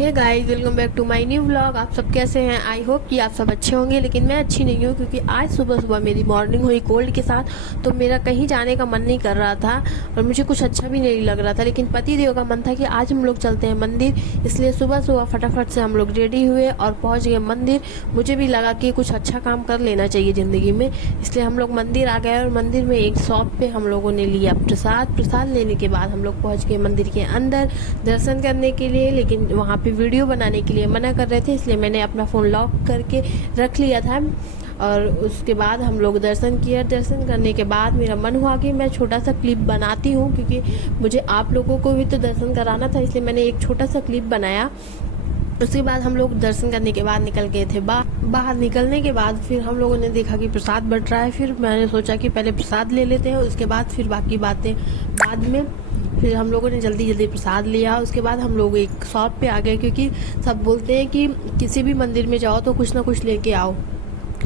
Hey guys, welcome back to my new vlog. आप सब कैसे हैं? आई होप कि आप सब अच्छे होंगे, लेकिन मैं अच्छी नहीं हूँ क्योंकि आज सुबह सुबह मेरी मॉर्निंग हुई कोल्ड के साथ। तो मेरा कहीं जाने का मन नहीं कर रहा था और मुझे कुछ अच्छा भी नहीं लग रहा था, लेकिन पति देव का मन था कि आज हम लोग चलते हैं मंदिर। इसलिए सुबह सुबह फटाफट से हम लोग रेडी हुए और पहुँच गए मंदिर। मुझे भी लगा कि कुछ अच्छा काम कर लेना चाहिए ज़िंदगी में, इसलिए हम लोग मंदिर आ गए और मंदिर में एक शॉप पे हम लोगों ने लिया प्रसाद लेने के बाद हम लोग पहुँच गए मंदिर के अंदर दर्शन करने के लिए। लेकिन वहाँ पे वीडियो बनाने के लिए मना कर रहे थे, इसलिए मैंने अपना फ़ोन लॉक करके रख लिया था। और उसके बाद हम लोग दर्शन किया। दर्शन करने के बाद मेरा मन हुआ कि मैं छोटा सा क्लिप बनाती हूँ, क्योंकि मुझे आप लोगों को भी तो दर्शन कराना था, इसलिए मैंने एक छोटा सा क्लिप बनाया। उसके बाद हम लोग दर्शन करने के बाद निकल गए थे बाहर निकलने के बाद फिर हम लोगों ने देखा कि प्रसाद बट रहा है। फिर मैंने सोचा कि पहले प्रसाद ले लेते हैं, उसके बाद फिर बाकी बातें बाद में। फिर हम लोगों ने जल्दी जल्दी प्रसाद लिया। उसके बाद हम लोग एक शॉप पे आ गए, क्योंकि सब बोलते हैं कि किसी भी मंदिर में जाओ तो कुछ ना कुछ लेके आओ।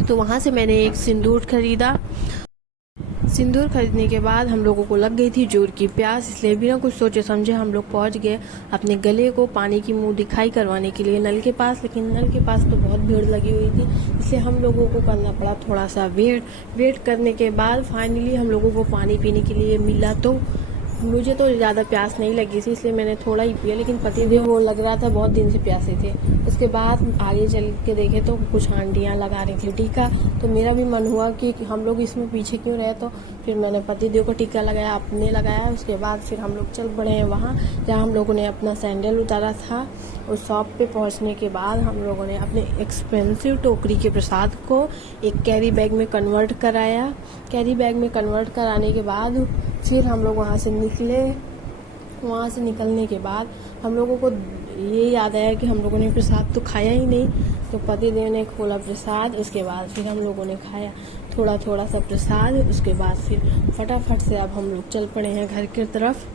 तो वहाँ से मैंने एक सिंदूर खरीदा। सिंदूर खरीदने के बाद हम लोगों को लग गई थी जोर की प्यास, इसलिए बिना कुछ सोचे समझे हम लोग पहुंच गए अपने गले को पानी की मुंह दिखाई करवाने के लिए नल के पास। लेकिन नल के पास तो बहुत भीड़ लगी हुई थी, इसलिए हम लोगों को करना पड़ा थोड़ा सा वेट करने के बाद फाइनली हम लोगों को पानी पीने के लिए मिला। तो मुझे तो ज़्यादा प्यास नहीं लगी थी, इसलिए मैंने थोड़ा ही पिया, लेकिन पति देव वो लग रहा था बहुत दिन से प्यासे थे। उसके बाद आगे चल के देखे तो कुछ आंटियाँ लगा रही थी टीका। तो मेरा भी मन हुआ कि हम लोग इसमें पीछे क्यों रहे, तो फिर मैंने पति देव को टीका लगाया, अपने लगाया। उसके बाद फिर हम लोग चल पड़े हैं वहाँ जहाँ हम लोगों ने अपना सैंडल उतारा था। उस शॉप पे पहुँचने के बाद हम लोगों ने अपने एक्सपेंसिव टोकरी के प्रसाद को एक कैरी बैग में कन्वर्ट कराया। कैरी बैग में कन्वर्ट कराने के बाद फिर हम लोग वहाँ से निकले। वहाँ से निकलने के बाद हम लोगों को ये याद आया कि हम लोगों ने प्रसाद तो खाया ही नहीं। तो पति देव ने खोला प्रसाद, उसके बाद फिर हम लोगों ने खाया थोड़ा थोड़ा सा प्रसाद। उसके बाद फिर फटाफट से अब हम लोग चल पड़े हैं घर की तरफ।